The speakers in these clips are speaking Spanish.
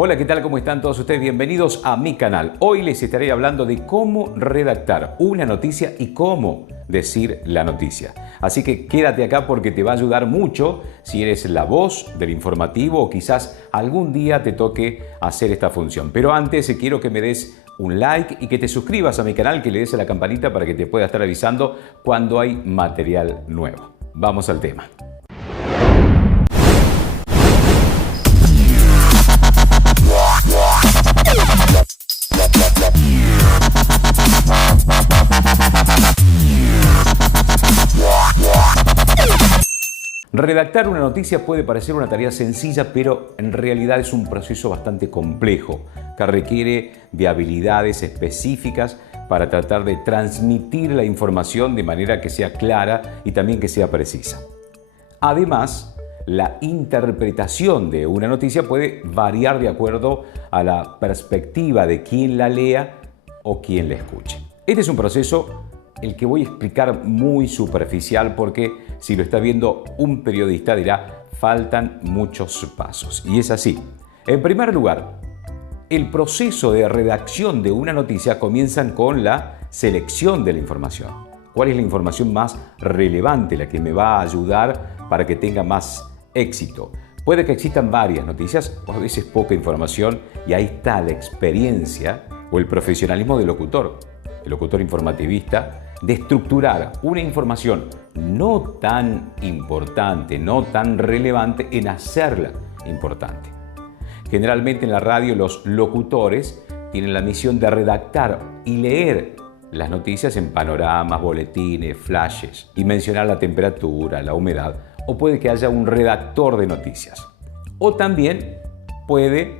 Hola, ¿qué tal? ¿Cómo están todos ustedes? Bienvenidos a mi canal. Hoy les estaré hablando de cómo redactar una noticia y cómo decir la noticia. Así que quédate acá porque te va a ayudar mucho si eres la voz del informativo o quizás algún día te toque hacer esta función. Pero antes quiero que me des un like y que te suscribas a mi canal, que le des a la campanita para que te pueda estar avisando cuando hay material nuevo. Vamos al tema. Redactar una noticia puede parecer una tarea sencilla, pero en realidad es un proceso bastante complejo que requiere de habilidades específicas para tratar de transmitir la información de manera que sea clara y también que sea precisa. Además, la interpretación de una noticia puede variar de acuerdo a la perspectiva de quien la lea o quien la escuche. Este es un proceso el que voy a explicar muy superficial porque si lo está viendo un periodista dirá faltan muchos pasos. Y es así. En primer lugar, el proceso de redacción de una noticia comienza con la selección de la información. ¿Cuál es la información más relevante, la que me va a ayudar para que tenga más éxito? Puede que existan varias noticias o a veces poca información y ahí está la experiencia o el profesionalismo del locutor, el locutor informativista, de estructurar una información no tan importante, no tan relevante en hacerla importante. Generalmente en la radio los locutores tienen la misión de redactar y leer las noticias en panoramas, boletines, flashes y mencionar la temperatura, la humedad, o puede que haya un redactor de noticias. O también puede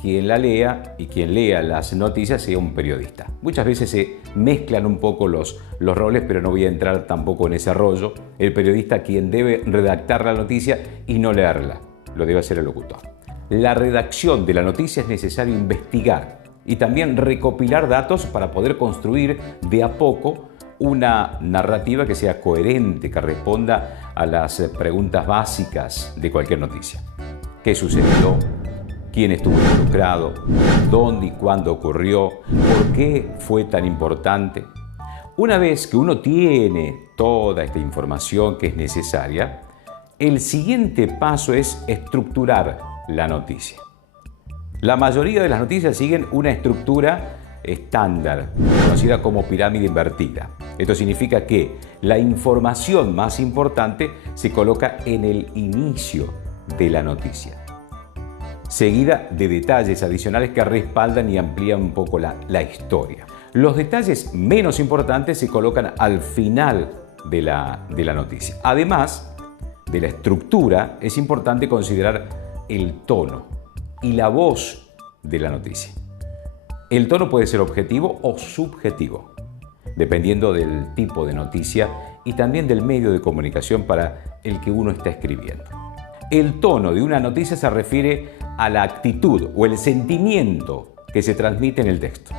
quien la lea y quien lea las noticias sea un periodista. Muchas veces se mezclan un poco los roles, pero no voy a entrar tampoco en ese rollo. El periodista quien debe redactar la noticia y no leerla, lo debe hacer el locutor. La redacción de la noticia es necesario investigar y también recopilar datos para poder construir de a poco una narrativa que sea coherente, que responda a las preguntas básicas de cualquier noticia. ¿Qué sucedió? ¿Quién estuvo involucrado? ¿Dónde y cuándo ocurrió? ¿Por qué fue tan importante? Una vez que uno tiene toda esta información que es necesaria, el siguiente paso es estructurar la noticia. La mayoría de las noticias siguen una estructura estándar, conocida como pirámide invertida. Esto significa que la información más importante se coloca en el inicio de la noticia, seguida de detalles adicionales que respaldan y amplían un poco la historia. Los detalles menos importantes se colocan al final de la noticia. Además de la estructura, es importante considerar el tono y la voz de la noticia. El tono puede ser objetivo o subjetivo, dependiendo del tipo de noticia y también del medio de comunicación para el que uno está escribiendo. El tono de una noticia se refiere a la actitud o el sentimiento que se transmite en el texto.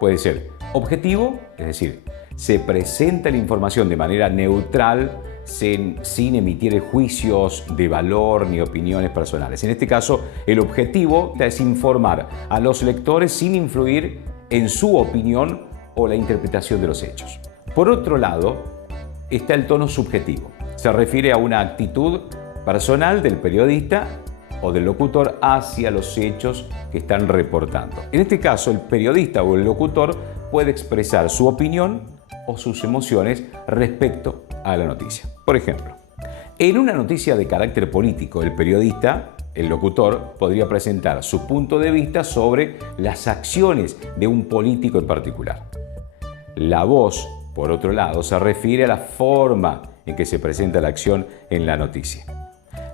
Puede ser objetivo, es decir, se presenta la información de manera neutral, sin emitir juicios de valor ni opiniones personales. En este caso, el objetivo es informar a los lectores sin influir en su opinión o la interpretación de los hechos. Por otro lado, está el tono subjetivo. Se refiere a una actitud personal del periodista o del locutor hacia los hechos que están reportando. En este caso, el periodista o el locutor puede expresar su opinión o sus emociones respecto a la noticia. Por ejemplo, en una noticia de carácter político, el periodista, el locutor, podría presentar su punto de vista sobre las acciones de un político en particular. La voz, por otro lado, se refiere a la forma en que se presenta la acción en la noticia.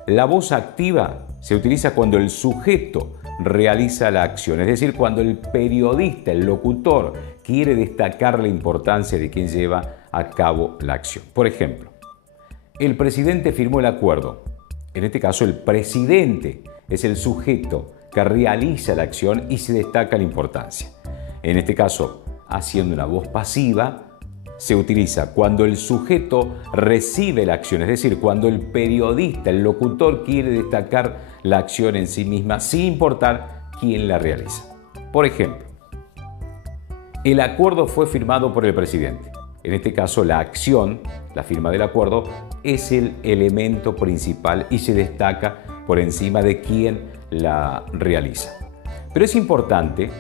La voz activa se utiliza cuando el sujeto realiza la acción, es decir, cuando el periodista, el locutor, quiere destacar la importancia de quien lleva a cabo la acción. Por ejemplo, el presidente firmó el acuerdo. En este caso, el presidente es el sujeto que realiza la acción y se destaca la importancia. En este caso, haciendo una voz pasiva, se utiliza cuando el sujeto recibe la acción, es decir, cuando el periodista, el locutor, quiere destacar la acción en sí misma, sin importar quien la realiza. Por ejemplo, el acuerdo fue firmado por el presidente. En este caso, la acción, la firma del acuerdo, es el elemento principal y se destaca por encima de quien la realiza. Pero es importante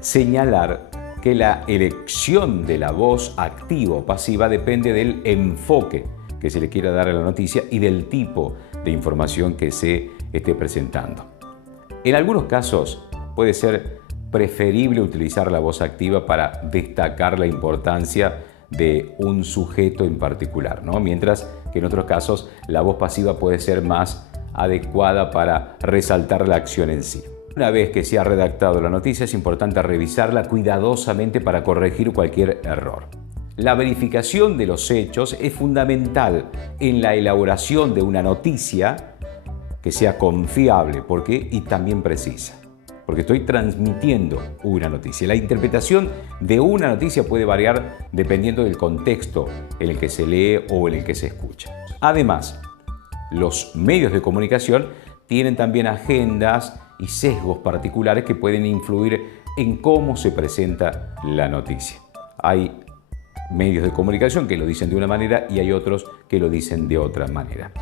señalar que la elección de la voz activa o pasiva depende del enfoque que se le quiera dar a la noticia y del tipo de información que se esté presentando. En algunos casos puede ser preferible utilizar la voz activa para destacar la importancia de un sujeto en particular, ¿no? Mientras que en otros casos la voz pasiva puede ser más adecuada para resaltar la acción en sí. Una vez que se ha redactado la noticia, es importante revisarla cuidadosamente para corregir cualquier error. La verificación de los hechos es fundamental en la elaboración de una noticia que sea confiable y también precisa, porque estoy transmitiendo una noticia. La interpretación de una noticia puede variar dependiendo del contexto en el que se lee o en el que se escucha. Además, los medios de comunicación tienen también agendas y sesgos particulares que pueden influir en cómo se presenta la noticia. Hay medios de comunicación que lo dicen de una manera y hay otros que lo dicen de otra manera.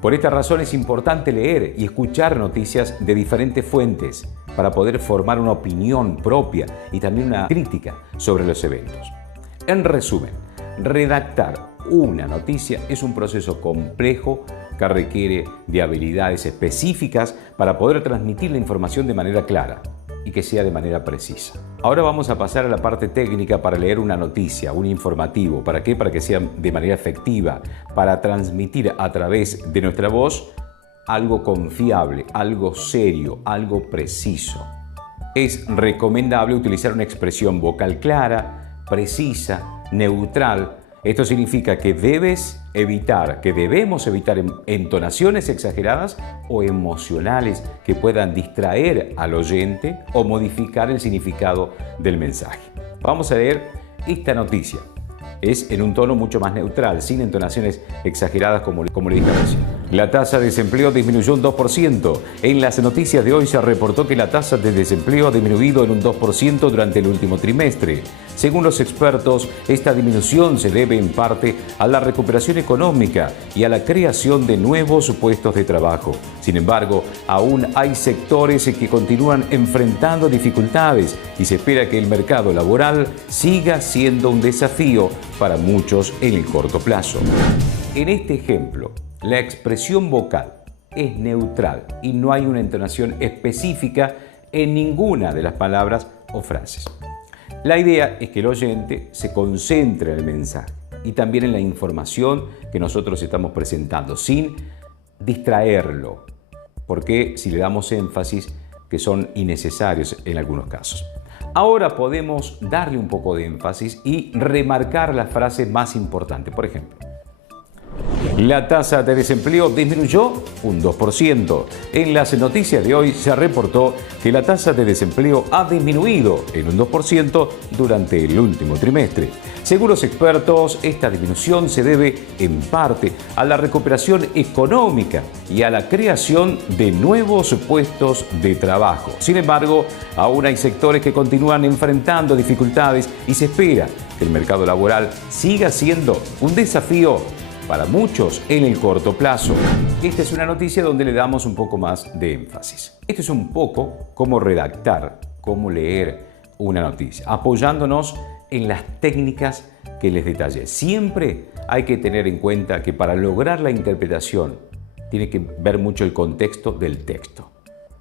Por esta razón es importante leer y escuchar noticias de diferentes fuentes para poder formar una opinión propia y también una crítica sobre los eventos. En resumen, redactar una noticia es un proceso complejo que requiere de habilidades específicas para poder transmitir la información de manera clara y que sea de manera precisa. Ahora vamos a pasar a la parte técnica para leer una noticia, un informativo. ¿Para qué? Para que sea de manera efectiva, para transmitir a través de nuestra voz algo confiable, algo serio, algo preciso. Es recomendable utilizar una expresión vocal clara, precisa, neutral. Esto significa que debemos evitar entonaciones exageradas o emocionales que puedan distraer al oyente o modificar el significado del mensaje. Vamos a leer esta noticia. Es en un tono mucho más neutral, sin entonaciones exageradas como le dije recién. La tasa de desempleo disminuyó un 2%. En las noticias de hoy se reportó que la tasa de desempleo ha disminuido en un 2% durante el último trimestre. Según los expertos, esta disminución se debe en parte a la recuperación económica y a la creación de nuevos puestos de trabajo. Sin embargo, aún hay sectores que continúan enfrentando dificultades y se espera que el mercado laboral siga siendo un desafío para muchos en el corto plazo. En este ejemplo, la expresión vocal es neutral y no hay una entonación específica en ninguna de las palabras o frases. La idea es que el oyente se concentre en el mensaje y también en la información que nosotros estamos presentando, sin distraerlo, porque si le damos énfasis que son innecesarios en algunos casos. Ahora podemos darle un poco de énfasis y remarcar la frase más importante. Por ejemplo, la tasa de desempleo disminuyó un 2%. En las noticias de hoy se reportó que la tasa de desempleo ha disminuido en un 2% durante el último trimestre. Según los expertos, esta disminución se debe en parte a la recuperación económica y a la creación de nuevos puestos de trabajo. Sin embargo, aún hay sectores que continúan enfrentando dificultades y se espera que el mercado laboral siga siendo un desafío para muchos en el corto plazo. Esta es una noticia donde le damos un poco más de énfasis. Esto es un poco cómo redactar, cómo leer una noticia, apoyándonos en las técnicas que les detallé. Siempre hay que tener en cuenta que para lograr la interpretación tiene que ver mucho el contexto del texto.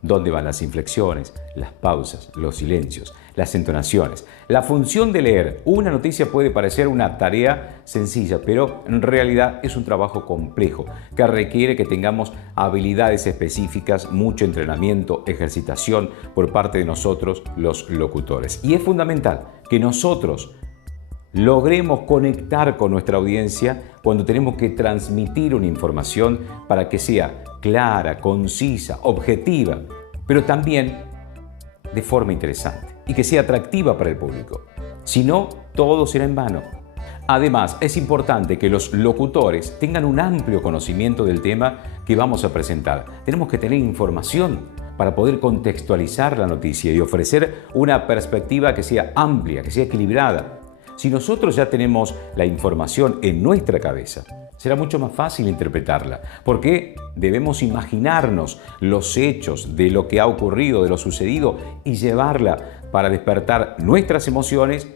Dónde van las inflexiones, las pausas, los silencios, las entonaciones. La función de leer una noticia puede parecer una tarea sencilla, pero en realidad es un trabajo complejo que requiere que tengamos habilidades específicas, mucho entrenamiento, ejercitación por parte de nosotros, los locutores. Y es fundamental que nosotros logremos conectar con nuestra audiencia cuando tenemos que transmitir una información para que sea clara, concisa, objetiva, pero también de forma interesante y que sea atractiva para el público. Si no, todo será en vano. Además, es importante que los locutores tengan un amplio conocimiento del tema que vamos a presentar. Tenemos que tener información para poder contextualizar la noticia y ofrecer una perspectiva que sea amplia, que sea equilibrada. Si nosotros ya tenemos la información en nuestra cabeza, será mucho más fácil interpretarla, porque debemos imaginarnos los hechos de lo que ha ocurrido, de lo sucedido, y llevarla para despertar nuestras emociones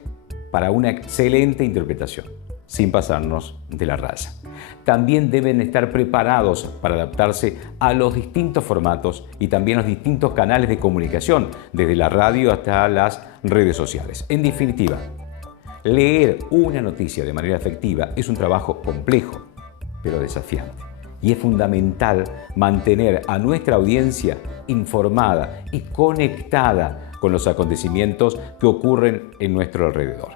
para una excelente interpretación, sin pasarnos de la raya. También deben estar preparados para adaptarse a los distintos formatos y también los distintos canales de comunicación, desde la radio hasta las redes sociales. En definitiva, leer una noticia de manera efectiva es un trabajo complejo, pero desafiante. Y es fundamental mantener a nuestra audiencia informada y conectada con los acontecimientos que ocurren en nuestro alrededor.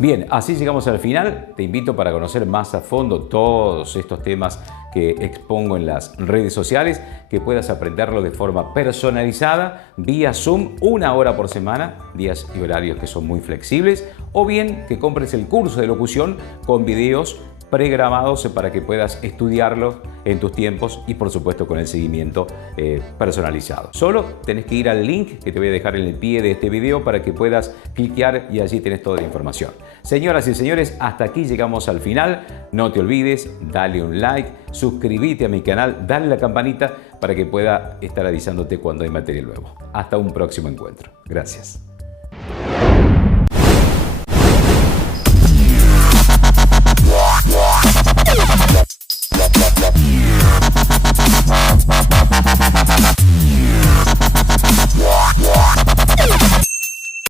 Bien, así llegamos al final. Te invito para conocer más a fondo todos estos temas que expongo en las redes sociales, que puedas aprenderlo de forma personalizada, vía Zoom, 1 hora por semana, días y horarios que son muy flexibles, o bien que compres el curso de locución con videos pregrabados para que puedas estudiarlo en tus tiempos y por supuesto con el seguimiento personalizado. Solo tenés que ir al link que te voy a dejar en el pie de este video para que puedas cliquear y allí tenés toda la información. Señoras y señores, hasta aquí llegamos al final. No te olvides, dale un like, suscríbete a mi canal, dale la campanita para que pueda estar avisándote cuando hay material nuevo. Hasta un próximo encuentro. Gracias.